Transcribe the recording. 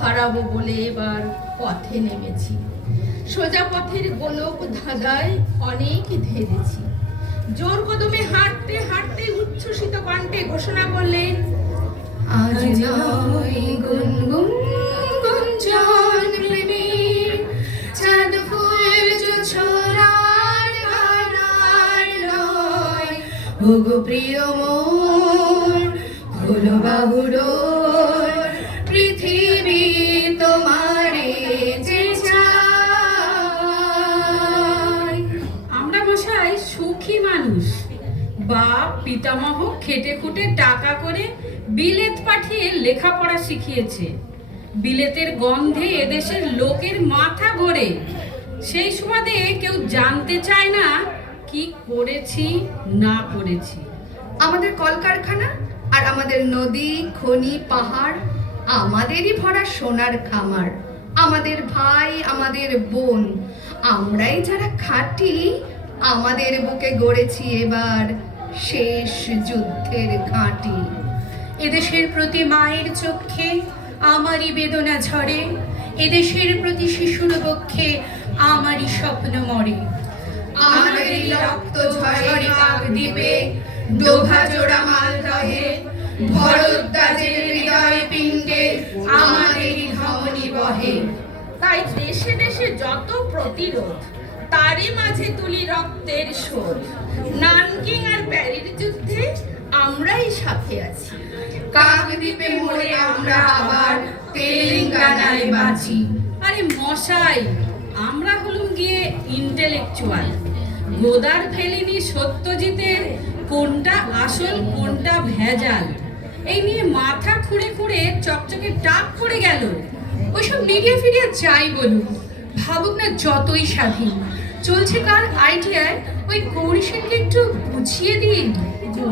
হারাবো বলে এবার পথে নেমেছি। সোজা পথের গোলক ধাঁধায় অনেক ধেড়েছি। জোর কদমে হাঁটতে হাঁটতে উচ্ছ্বসিত কণ্ঠে ঘোষণা করলেন, আজ নয় গুনগুন গুঞ্জন প্রেমের চাঁদ ফুল জোছনার গানার নয়। ওগো প্রিয় মোর খোলো বাহুডোর, পৃথিবী তোমারে যে চায়। আমরা মশাই সুখী মানুষ। বাপ পিতামহ খেটে খুটে টাকা করে বিলেত পাঠিয়ে লেখাপড়া শিখিয়েছে। বিলেতের গন্ধে এদেশের লোকের মাথা ঘোরে। সেই সুবাদে কেউ জানতে চায় না কি করেছি না করেছি। আমাদের কলকারখানা আর আমাদের নদী, খনি, পাহাড় আমাদেরই ভরা সোনার খামার। আমাদের ভাই, আমাদের বোন, আমরাই যারা খাঁটি, আমাদের বুকে গড়েছি এবার শেষ যুদ্ধের ঘাঁটি। এদেশের প্রতি মায়ের চক্ষে আমারই বেদনা ঝরে, এদেশের প্রতি শিশুর বক্ষে আমারই স্বপ্ন মরে। আমাদেরই রক্ত ঝরে কাকদ্বীপে, ডোভা জোড়া মালদহে, ভরদ্বাজের হৃদয় পিণ্ডে আমাদেরই ধমনী বহে। তাই দেশে দেশে যত প্রতিরোধ, তারই মাঝে তুলি রক্তের শোধ। নানকিং আর প্যারির যুদ্ধে আমরাই সাথে আছি। কাকদ্বীপে মরে আমরা আবার তেলেঙ্গানায় বাঁচি। আরে মশাই, আমরা হলুম গিয়ে ইন্টেলেকচুয়াল। গোদার ফেলিনি সত্যজিতের কোনটা আসল কোনটা ভেজাল, এই নিয়ে মাথা খুঁড়ে খুঁড়ে চকচকে টাক পড়ে গেল। ওইসব মিডিয়া ফিডিয়া যাই বলুন, ভাবুক না যতই স্বাধীন, চলছে কার আইডিয়ায়। ওই গৌরী সেনকে একটু বুঝিয়ে দিন।